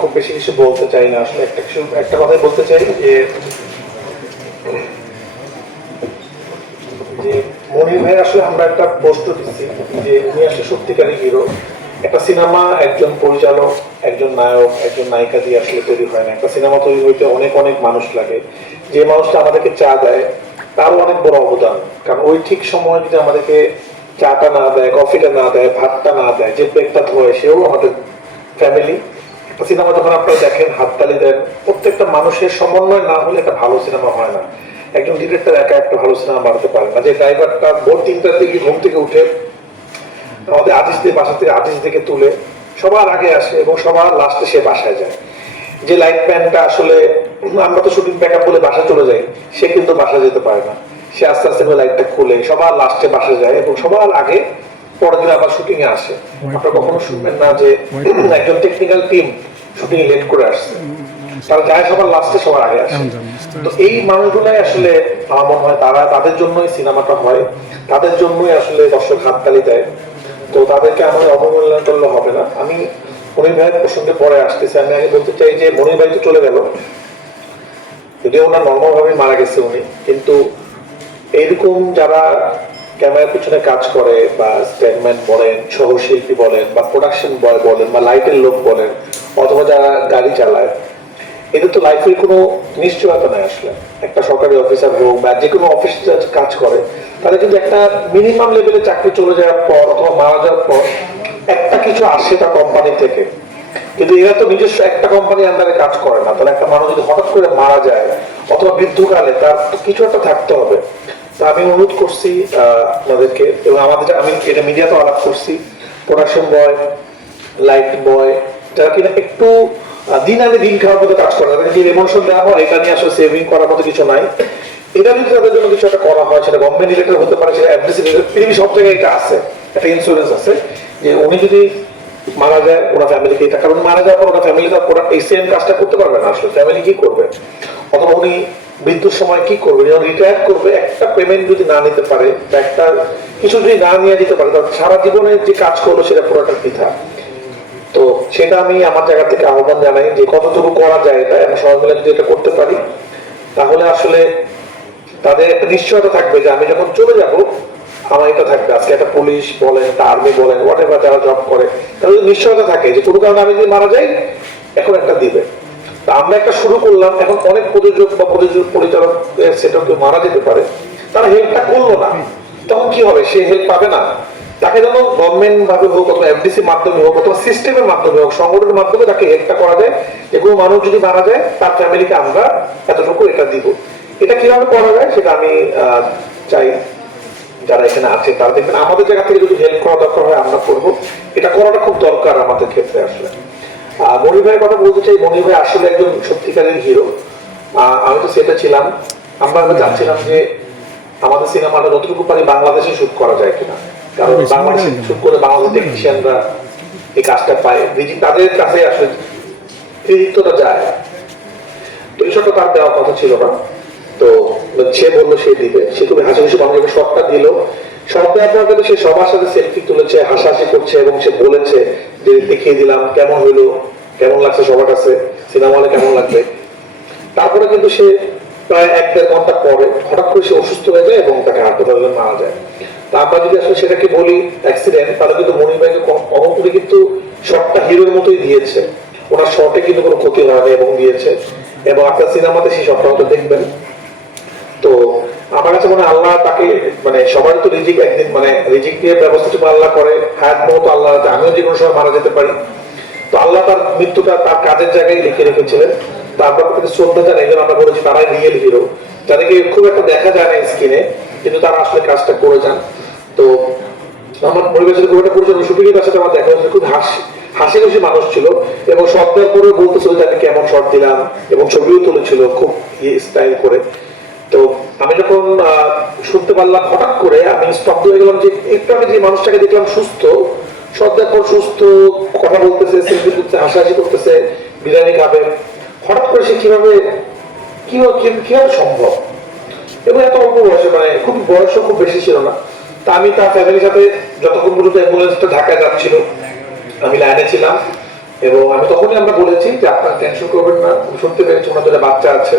খুব বেশি কিছু বলতে চাই না। আসলে একটা কিছু, একটা কথাই বলতে চাই যে যে মনির ভাই আসলে আমরা একটা পোস্ট দিচ্ছি যে, উনি আসলে সত্যিকারী হিরো। একটা সিনেমা, একজন পরিচালক, একজন নায়ক, একজন নায়িকা দিয়ে আসলে তৈরি হয় না। একটা সিনেমা তৈরি হইতে অনেক অনেক মানুষ লাগে। যে মানুষটা আমাদেরকে চা দেয়, তারও অনেক বড় অবদান। কারণ ওই ঠিক সময় যদি আমাদেরকে চাটা না দেয়, কফিটা না দেয়, ভাতটা না দেয়, যে প্লেটটা ধোয়, সেও আমাদের ফ্যামিলি সিনেমা যখন আপনারা দেখেন, হাততালি দেন, প্রত্যেকটা মানুষের সমন্বয় না হলে একটা ভালো সিনেমা হয় না। একজন ডিরেক্টর একা একটা ভালো সিনেমা বানাতে পারে না। যে ড্রাইভারটা ভোর তিনটার দিকে ঘুম থেকে উঠে, আমাদের আর্টিস্টদের বাসা থেকে আর্টিস্ট থেকে তুলে, সবার আগে আসে এবং সবার লাস্টে সে বাসায় যায়। যে লাইট ম্যানটা আসলে, আমরা তো শুটিং প্যাক আপ বলে বাসা চলে যাই, সে কিন্তু বাসা যেতে পারে না। সে আস্তে আস্তে লাইটটা খুলে, সবার লাস্টে বাসা যায় এবং সবার আগে পরের দিন আবার শুটিং এ আসে আপনারা কখনো শুনবেন না যে একজন টেকনিক্যাল টিম শুটিং লেট করে আসছে। তারা যায় সবার লাস্টে সবার আগে আসে। তো এই মানুষগুলাই আসলে আমার মনে হয় তারা তাদের জন্যই সিনেমাটা হয়। তাদের জন্যই আসলে দর্শক হাততালি দেয়। তো তাদেরকে আমাদের অবমূল্যায়ন করলে হবে না। আমি মনির ভাইয়ের প্রসঙ্গে পরে আসতেছি। আমি আগে বলতে চাই যে মনির ভাই তো চলে গেল। যদিও ওনার নর্মাল ভাবে মারা গেছে উনি। কিন্তু এইরকম যারা ক্যামেরার পিছনে কাজ করে বা স্ট্যান্ডম্যান বলেন, সহশিল্পী বলেন, বা প্রোডাকশন বয় বলেন, বা লাইটের লোক বলেন, অথবা যারা গাড়ি চালায়, এদের তো লাইফের কোনো নিশ্চয়তা নাই আসলে। একটা সরকারি অফিসার হোক বা যে কোনো অফিস কাজ করে তাদের কিন্তু একটা মিনিমাম লেভেলে চাকরি চলে যাওয়ার পর অথবা মারা যাওয়ার পর একটা কিছু আসে তার কোম্পানি থেকে। কিন্তু এরা তো নিজস্ব একটা কোম্পানি আন্ডারে কাজ করে না। তাহলে একটা মানুষ যদি হঠাৎ করে মারা যায় অথবা বৃদ্ধকালে তার কিছু একটা থাকতে হবে। আমি অনুরোধ করছি আপনাদেরকে এবং আমাদের আমি এটা মিডিয়াতে আলাপ করছি প্রোডাকশন বয় লাইট বয় যারা কিনা একটু দিন আনে দিন খাওয়ার মতো কাজ করে তাদেরকে যে রেমোশন দেওয়া হয়? এটা নিয়ে আসলে সেভিং করার মতো কিছু নাই। এটা যদি তাদের জন্য কিছু একটা করা হয়, সেটা গভর্নমেন্ট রিলেটেড হতে পারে, সেটা অ্যাডমিসি পৃথিবী সব জায়গায় এটা আছে, একটা ইন্স্যুরেন্স আছে, যে উনি যদি মারা যায়, ওনার ফ্যামিলিকে এটা কারণ মারা যাওয়ার পর ওনার ফ্যামিলি তো আর এই সেম কাজটা করতে পারবে না আসলে ফ্যামিলি কি করবে? অথবা উনি মৃত্যুর সময় কি করবে? যখন রিটায়ার করবে, একটা পেমেন্ট যদি না নিতে পারে বা একটা কিছু যদি না নিয়ে দিতে পারে, তাহলে সারা জীবনে যে কাজ করল সেটা পুরোটা পৃথা তো সেটা আমি আমার জায়গা থেকে আহ্বান জানাই যে কতটুকু করা যায় এটা, আমরা সবাই মিলে যদি এটা করতে পারি, তাহলে আসলে তাদের একটা নিশ্চয়তা থাকবে যে আমি যখন চলে যাব, আমার এটা থাকবে। আজকে একটা পুলিশ বলেন, একটা আর্মি বলেন হোয়াট এভার যারা জব করে, তাদের নিশ্চয়তা থাকে যে কোনো কারণে আমি যদি মারা যাই, এখন একটা দিবে। আমরা একটা শুরু করলাম, এখন অনেক প্রযোজক বা প্রযোজক পরিচালক সেটা কেউ মারা যেতে পারে। তারা হেল্পটা করল না। তখন কি হবে? সে হেল্প পাবে না। তাকে যেন গভর্নমেন্ট ভাবে হোক অথবা এফডিসির মাধ্যমে হোক অথবা সিস্টেমের মাধ্যমে হোক, সংগঠনের মাধ্যমে তাকে হেল্পটা করা যায় যে মানুষ যদি মারা যায়, তার ফ্যামিলিকে আমরা এতটুকু এটা দিব। এটা কীভাবে করা যায় সেটা আমি চাই যারা এখানে আছে, তারা দেখবেন আমাদের জায়গা থেকে যদি হেল্প করা দরকার হয়, আমরা করব। এটা করাটা খুব দরকার আমাদের ক্ষেত্রে আসলে। মনির ভাইয়ের কথা বলতে চাই। মনির ভাই আসলে একজন সত্যিকারের হিরো। আমি তো সেটা ছিলাম। আমরা চাচ্ছিলাম যে আমাদের সিনেমাটা যতটুকু পারি বাংলাদেশে শুট করা যায় কিনা। কারণ বাংলাদেশে শুট করে বাংলাদেশ টেকনিশিয়ানরা এই কাজটা পায়। তাদের কাছে আসলে কৃতিত্বটা যায়। তো তার দেওয়ার কথা ছিল না। তো সে বলল সে দিবে। সে তুমি হাসি খুশি। মানুষকে শর্টটা দিল। শর্ট সে সবার সাথে সেলফি তুলেছে, হাসাহাসি করছে এবং সে বলেছে যে দেখিয়ে দিলাম, কেমন হইল? কেমন লাগছে সবার কাছে? সিনেমা হলে কেমন লাগবে? তারপরে কিন্তু সে প্রায় এক দেড় ঘণ্টা পরে হঠাৎ করে সে অসুস্থ হয়ে যায় এবং তাকে হাসপাতালে মারা যায়। তা আমরা যদি আসলে সেটাকে বলি অ্যাক্সিডেন্ট তাহলে কিন্তু মনির ভাইকে অবপুরি কিন্তু শটটা হিরোর মতোই দিয়েছে। ওনার শটে কিন্তু কোনো ক্ষতি হয়নি এবং দিয়েছে। এবং আপনার সিনেমাতে সেই শটটা হয়তো দেখবেন। আমার কাছে মনে আল্লাহ তাকে মানে সবার তো রিজিক একদিন মানে রিজিক দিয়ে ব্যবস্থাটুকু আল্লাহ করে হায়াত মতো আল্লাহ। আমিও যে কোনো সময় মারা যেতে পারি। তো আল্লাহ তার মৃত্যুটা তার কাজের জায়গায় লিখে রেখেছিলেন। তারপর শ্রদ্ধা জানাই যেন আমরা বলেছি, তারাই রিয়েল হিরো যাদেরকে খুব একটা দেখা যায় না স্ক্রিনে কিন্তু তারা আসলে কাজটা করে যান। তো আমার পরিবেশের খুব একটা পরিচয় কাছে আমার দেখা হয়েছে, খুব হাসি হাসি খুশি মানুষ ছিল। এবং দেওয়ার পরে বলতেছিল কেমন শট দিলাম? এবং ছবিও তুলেছিল খুব স্টাইল করে। তো আমি যখন শুনতে পারলাম হঠাৎ করে, আমি স্তব্ধ হয়ে গেলাম যে একটু আমি যে মানুষটাকে দেখলাম সুস্থ দেখো সুস্থ, কথা বলতেছে সেলফি করতেছে হাসাহাসি করতেছে, বিরিয়ানি খাবে। হঠাৎ করে সে কীভাবে কীভাবে সম্ভব? এবং এত অল্প বয়সে মানে খুব বয়সও খুব বেশি ছিল না। তা আমি তার ফ্যামিলির সাথে যতক্ষণ পর্যন্ত অ্যাম্বুলেন্সটা যাচ্ছিল, আমি লাইনে ছিলাম। এবং আমি তখনই আমরা বলেছি যে, আপনারা টেনশন করবেন না, শুনতে পেরেছি ওনাদের বাচ্চা আছে।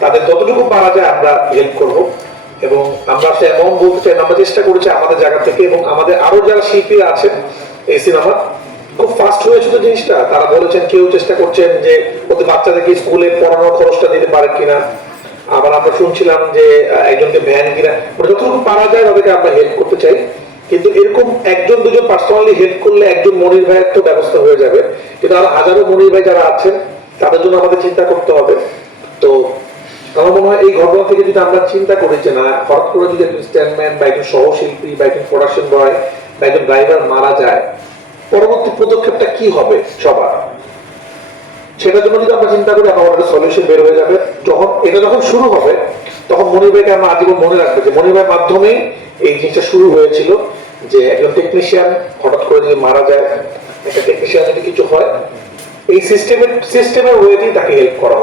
তাদের যতটুকু পারা যায় আমরা হেল্প করব এবং আমরা সে এমন বলতে চাই, আমরা চেষ্টা করেছি আমাদের জায়গা থেকে এবং আমাদের আরও যারা শিল্পীরা আছেন এই সিনেমা খুব ফাস্ট হয়েছিল জিনিসটা। তারা বলেছেন, কেউ চেষ্টা করছেন যে ওদের বাচ্চাদেরকে স্কুলে পড়ানোর খরচটা দিতে পারে কিনা। আবার আমরা শুনছিলাম যে একজনকে ভ্যান কিনা। মানে যতটুকু পারা যায় তাদেরকে আমরা হেল্প করতে চাই। কিন্তু এরকম একজন, দুজন পার্সোনালি হেল্প করলে একজন মনির ভাইয়ের তো ব্যবস্থা হয়ে যাবে। কিন্তু আরও হাজারো মনির ভাই যারা আছেন, তাদের জন্য আমাদের চিন্তা করতে হবে। তো আমার মনে হয় এই ঘটনা থেকে যদি আমরা চিন্তা করি যে না, হঠাৎ করে যদি একজন স্ট্যান্ডম্যান বা একজন সহশিল্পী বা একজন প্রোডাকশন বয় বা একজন ড্রাইভার মারা যায়, পরবর্তী পদক্ষেপটা কি হবে সবার? সেটার জন্য যদি আমরা চিন্তা করি, আমার একটা সলিউশন বের হয়ে যাবে। যখন, এটা যখন শুরু হবে, তখন মনির ভাইকে আমরা আজীবন মনে রাখব যে মনির ভাইয়ের মাধ্যমে এই জিনিসটা শুরু হয়েছিল, যে একজন টেকনিশিয়ান হঠাৎ করে যদি মারা যায়, একটা টেকনিশিয়ান যদি কিছু হয়, এই সিস্টেমের সিস্টেমের ওয়েতেই তাকে হেল্প করা